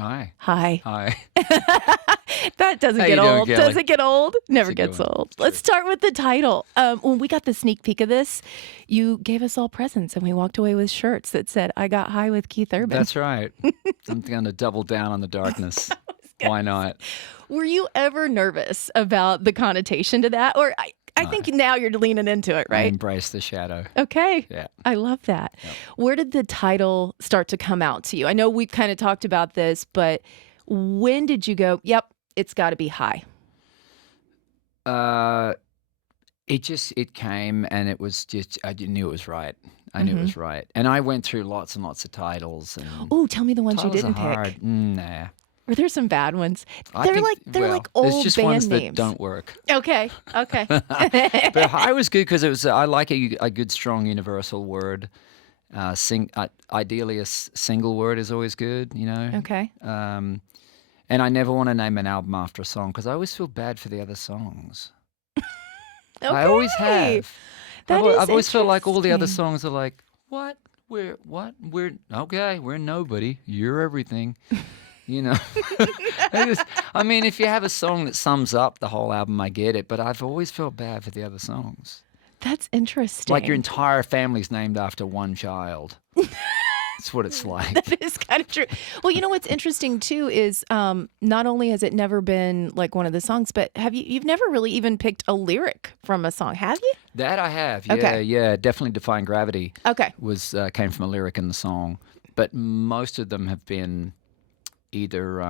Hi. Hi. Hi. That doesn't How get you doing, old. Kelly? Does it get old? Never a good gets one. old. True. Let's start with the title. When we got the sneak peek of this, you gave us all presents and we walked away with shirts that said, I got high with Keith Urban. That's right. I'm going to double down on the darkness. Why not? Were you ever nervous about the connotation to that? Or I No. think now you're leaning into it, I right? embrace the shadow. Okay. Yeah. I love that. Yep. Where did the title start to come out to you? I know we kind of talked about this, but when did you go, yep, it's got to be high? It came and it was just, I knew it was right. I knew it was right. And I went through lots and lots of titles. And Oh, tell me the ones you titles didn't are pick. hard. Nah. Were there some bad ones? I They're think- like well, old there's just band ones names. that don't work. Okay. But high was good because it was. I like a good, strong, universal word. Ideally, a single word is always good. You know. Okay. And I never want to name an album after a song because I always feel bad for the other songs. I always Okay. have. That I've is always felt like all the other interesting. songs are like, what? We're okay. We're nobody. You're everything. You know. I mean, if you have a song that sums up the whole album, I get it. But I've always felt bad for the other songs. That's interesting. Like your entire family's named after one child. That's what it's like. That is kind of true. Well, you know what's interesting too is not only has it never been like one of the songs, but you've never really even picked a lyric from a song, have you? That I have. Yeah, Okay. yeah. Definitely Defying Gravity Okay. came from a lyric in the song. But most of them have been either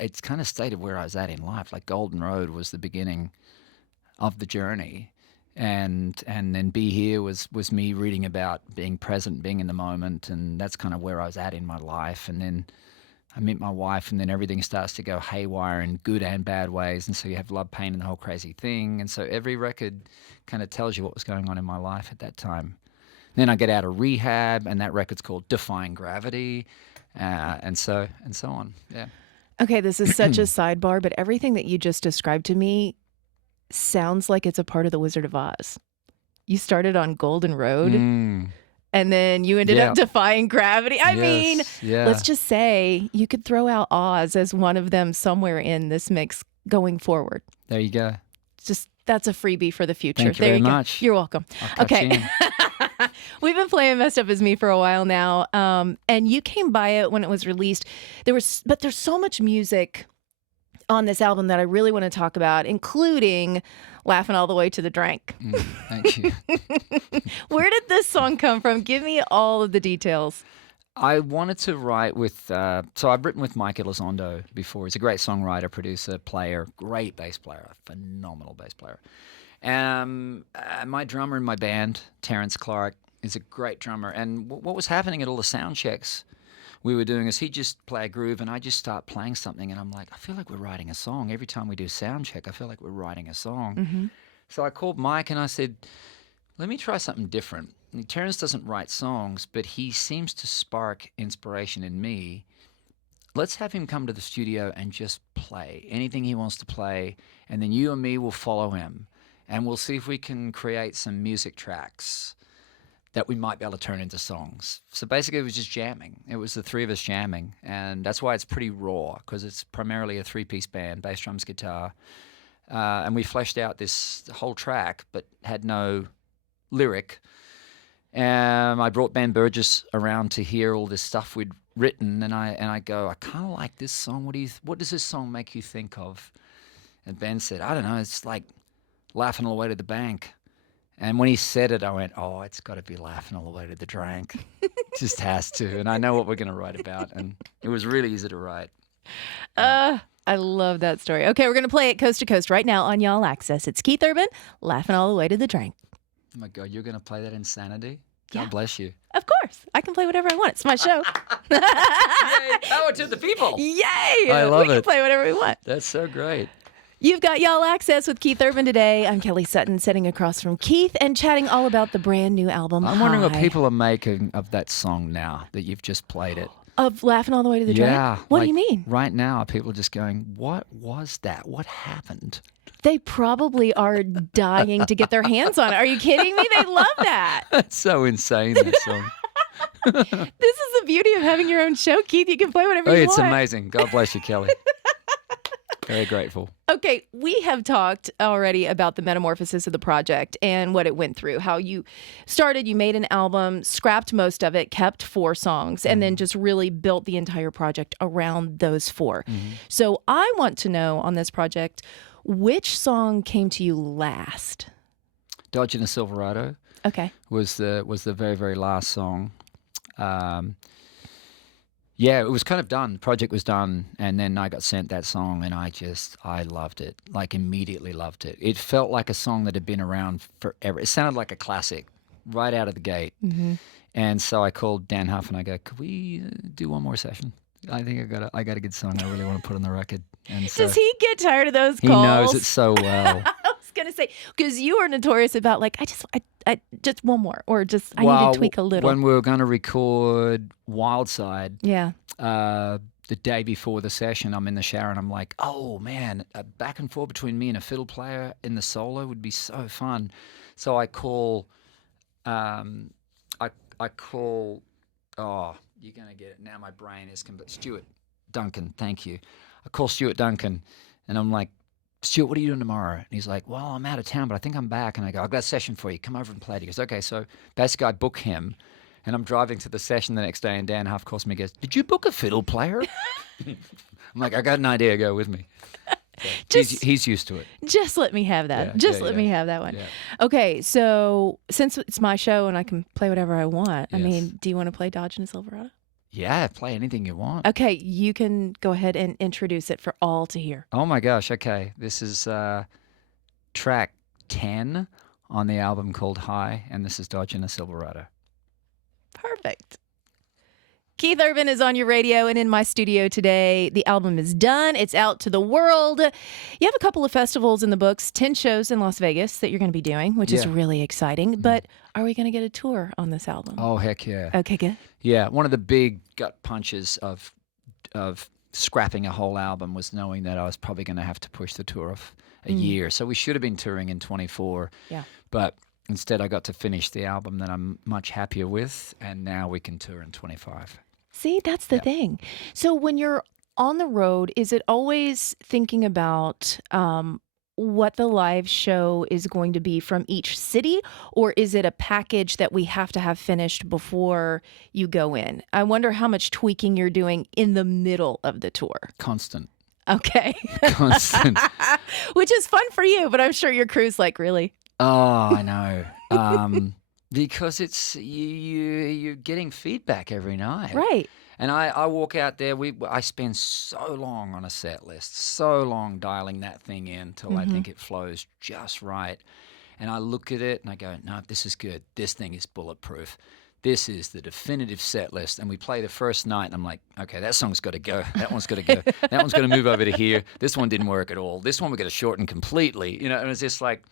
it's kind of stated where I was at in life. Like Golden Road was the beginning of the journey. And then Be Here was me reading about being present, being in the moment, and that's kind of where I was at in my life. And then I meet my wife, and then everything starts to go haywire in good and bad ways. And so you have love, pain, and the whole crazy thing. And so every record kind of tells you what was going on in my life at that time. Then I get out of rehab, and that record's called Defying Gravity, and so on. Yeah. Okay, this is such a sidebar, but everything that you just described to me sounds like it's a part of The Wizard of Oz. You started on Golden Road, and then you ended up defying gravity. I mean, let's just say you could throw out Oz as one of them somewhere in this mix going forward. There you go. That's a freebie for the future. Thank you there very you much. Go. You're welcome. I'll catch you in. We've been playing Messed Up As Me for a while now, and you came by it when it was released. But there's so much music on this album that I really want to talk about, including Laughing All the Way to the Drink. Thank you. Where did this song come from? Give me all of the details. I wanted to write with, so I've written with Mike Elizondo before. He's a great songwriter, producer, player, great bass player, a phenomenal bass player. My drummer in my band, Terrence Clark, is a great drummer. And what was happening at all the sound checks we were doing is he'd just play a groove and I just start playing something and I'm like, I feel like we're writing a song. Every time we do sound check, I feel like we're writing a song. Mm-hmm. So I called Mike and I said, let me try something different. And Terrence doesn't write songs, but he seems to spark inspiration in me. Let's have him come to the studio and just play anything he wants to play, and then you and me will follow him, and we'll see if we can create some music tracks that we might be able to turn into songs. So basically it was just jamming. It was the three of us jamming, and that's why it's pretty raw, because it's primarily a three-piece band, bass, drums, guitar, and we fleshed out this whole track, but had no lyric. I brought Ben Burgess around to hear all this stuff we'd written, and I go, I kind of like this song. What does this song make you think of? And Ben said, I don't know, it's like Laughing All the Way to the Bank. And when he said it, I went, oh, it's got to be Laughing All the Way to the Drink. Just has to. And I know what we're going to write about. And it was really easy to write. I love that story. Okay, we're going to play it coast to coast right now on Y'all Access. It's Keith Urban, Laughing All the Way to the Drink. Oh, my God, you're going to play that Insanity? Yeah. God bless you. Of course. I can play whatever I want. It's my show. Yay, power to the people. Yay! I love we can it. play whatever we want. That's so great. You've got Y'all Access with Keith Urban today. I'm Kelly Sutton, sitting across from Keith and chatting all about the brand new album. I'm wondering what Hi. people are making of that song now that you've just played it. Of Laughing All the Way to the Drink? Yeah. What like, do you mean? Right now, people are just going, what was that? What happened? They probably are dying to get their hands on it. Are you kidding me? They love that. That's so insane, that song. This is the beauty of having your own show, Keith. You can play whatever you want. It's amazing. God bless you, Kelly. Very grateful. Okay, we have talked already about the metamorphosis of the project and what it went through, how you started, you made an album, scrapped most of it, kept 4 songs, and then just really built the entire project around those 4. So I want to know on this project, which song came to you last? Dodging a Silverado. Okay. Was the very, very last song. Yeah, it was kind of done. The project was done, and then I got sent that song, and I loved it, like immediately loved it. It felt like a song that had been around forever. It sounded like a classic right out of the gate. And so I called Dan Huff, and I go, could we do one more session? I think I got a good song I really want to put on the record. And so does he get tired of those calls? He knows it so well. I was going to say, because you are notorious about like, I just one more, or just I need to tweak a little. When we were going to record Wildside, yeah, the day before the session, I'm in the shower and I'm like, oh man, a back and forth between me and a fiddle player in the solo would be so fun. So I call, I call, oh, you're going to get it now. My brain is complete. Stuart Duncan, thank you. I call Stuart Duncan and I'm like, Stuart, what are you doing tomorrow? And he's like, well, I'm out of town, but I think I'm back. And I go, I've got a session for you. Come over and play it. He goes, okay. So basically I book him, and I'm driving to the session the next day, and Dan Huff calls me and goes, did you book a fiddle player? I'm like, I got an idea. Go with me. So he's used to it. Just let me have that. Let me have that one. Yeah. Okay, so since it's my show and I can play whatever I want, I mean, do you want to play Dodging a Silverado? Yeah, play anything you want. Okay, you can go ahead and introduce it for all to hear. Oh my gosh, okay. This is track 10 on the album called High, and this is Dodging a Silverado. Perfect. Keith Urban is on your radio and in my studio today. The album is done. It's out to the world. You have a couple of festivals in the books, 10 shows in Las Vegas that you're going to be doing, which is really exciting. But are we going to get a tour on this album? Oh, heck yeah. Okay, good. Yeah, one of the big gut punches of scrapping a whole album was knowing that I was probably going to have to push the tour off a year. So we should have been touring in 24. Yeah. But instead I got to finish the album that I'm much happier with, and now we can tour in 25. See, that's the thing. So when you're on the road, is it always thinking about what the live show is going to be from each city, or is it a package that we have to have finished before you go in? I wonder how much tweaking you're doing in the middle of the tour. Constant. Okay. Constant. Which is fun for you, but I'm sure your crew's like, really? Oh, I know. Because it's you're getting feedback every night, right? And I walk out there. I spend so long on a set list, so long dialing that thing in till I think it flows just right. And I look at it and I go, no, this is good. This thing is bulletproof. This is the definitive set list. And we play the first night, and I'm like, okay, that song's got to go. That one's got to go. That one's got to move over to here. This one didn't work at all. This one we got to shorten completely. You know, and it's just like.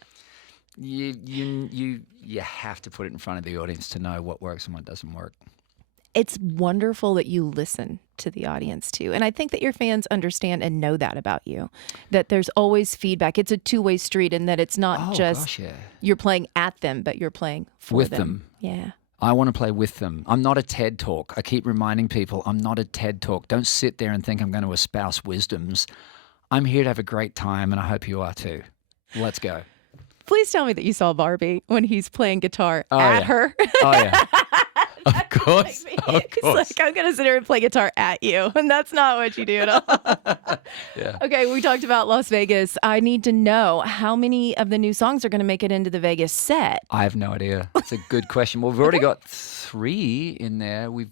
You have to put it in front of the audience to know what works and what doesn't work. It's wonderful that you listen to the audience too. And I think that your fans understand and know that about you, that there's always feedback. It's a two-way street, and that it's not you're playing at them, but you're playing for them. Yeah. I want to play with them. I'm not a TED Talk. I keep reminding people I'm not a TED Talk. Don't sit there and think I'm going to espouse wisdoms. I'm here to have a great time, and I hope you are too. Let's go. Please tell me that you saw Barbie when he's playing guitar at her. Oh, yeah. Of course. It's like, I'm going to sit here and play guitar at you. And that's not what you do at all. Yeah. Okay, we talked about Las Vegas. I need to know how many of the new songs are going to make it into the Vegas set. I have no idea. It's a good question. Well, we've already got 3 in there. We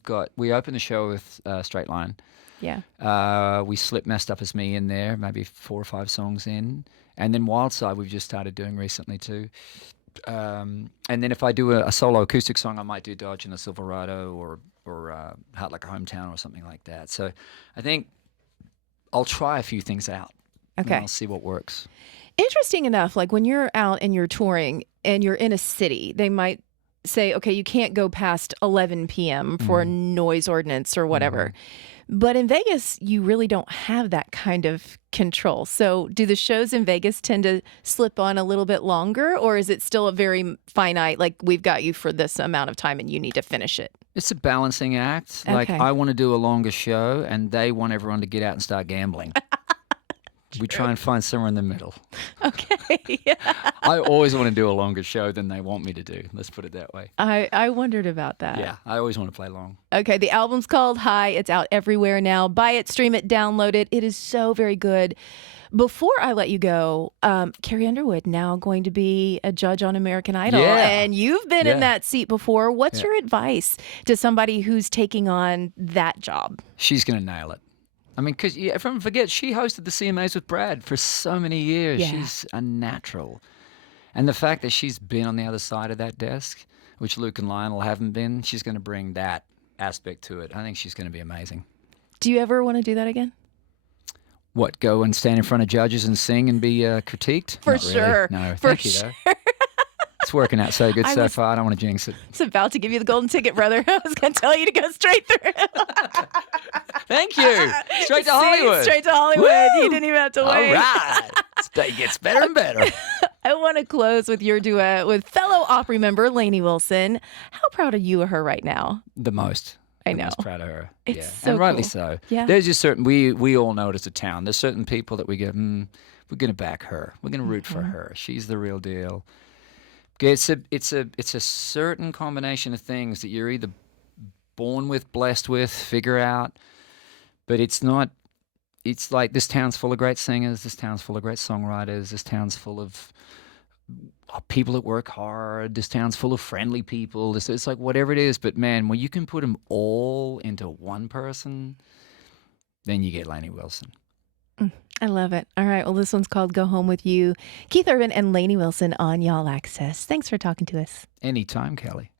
opened the show with Straight Line. Yeah. We Messed Up As Me in there, maybe 4 or 5 songs in. And then Wildside we've just started doing recently too. And then if I do a solo acoustic song, I might do Dodging a Silverado or Heart Like a Hometown or something like that. So I think I'll try a few things out. Okay. And I'll see what works. Interesting enough, like when you're out and you're touring and you're in a city, they might say, okay, you can't go past 11 p.m. for a noise ordinance or whatever. But in Vegas, you really don't have that kind of control. So do the shows in Vegas tend to slip on a little bit longer, or is it still a very finite, like we've got you for this amount of time and you need to finish it? It's a balancing act. Like, Okay. I want to do a longer show, and they want everyone to get out and start gambling. We try and find somewhere in the middle. Okay. I always want to do a longer show than they want me to do. Let's put it that way. I wondered about that. Yeah, I always want to play long. Okay, the album's called High. It's out everywhere now. Buy it, stream it, download it. It is so very good. Before I let you go, Carrie Underwood now going to be a judge on American Idol. Yeah. And you've been in that seat before. What's Yeah. your advice to somebody who's taking on that job? She's going to nail it. I mean, because everyone forget, she hosted the CMAs with Brad for so many years. Yeah. She's a natural. And the fact that she's been on the other side of that desk, which Luke and Lionel haven't been, she's going to bring that aspect to it. I think she's going to be amazing. Do you ever want to do that again? What, go and stand in front of judges and sing and be critiqued? For Not really. sure. No, For thank you, though. It's working out so good I so was- far. I don't want to jinx it. It's about to give you the golden ticket, brother. I was going to tell you to go straight through. Thank you. Straight to See, Hollywood. Straight to Hollywood. Woo! You didn't even have to All wait. right. This day gets better and better. I want to close with your duet with fellow Opry member Lainey Wilson. How proud are you of her right now? The most. I The know. most proud of her. It's yeah. so and rightly cool. so. Yeah. There's just certain, we all know it as a town. There's certain people that we go, we're going to back her. We're going to root for her. She's the real deal. It's a certain combination of things that you're either born with, blessed with, figure out, but it's not. It's like this town's full of great singers. This town's full of great songwriters. This town's full of people that work hard. This town's full of friendly people. It's like whatever it is, but man, when you can put them all into one person, then you get Lainey Wilson. I love it. All right. Well, this one's called Go Home With You. Keith Urban and Lainey Wilson on Y'all Access. Thanks for talking to us. Anytime, Kelly.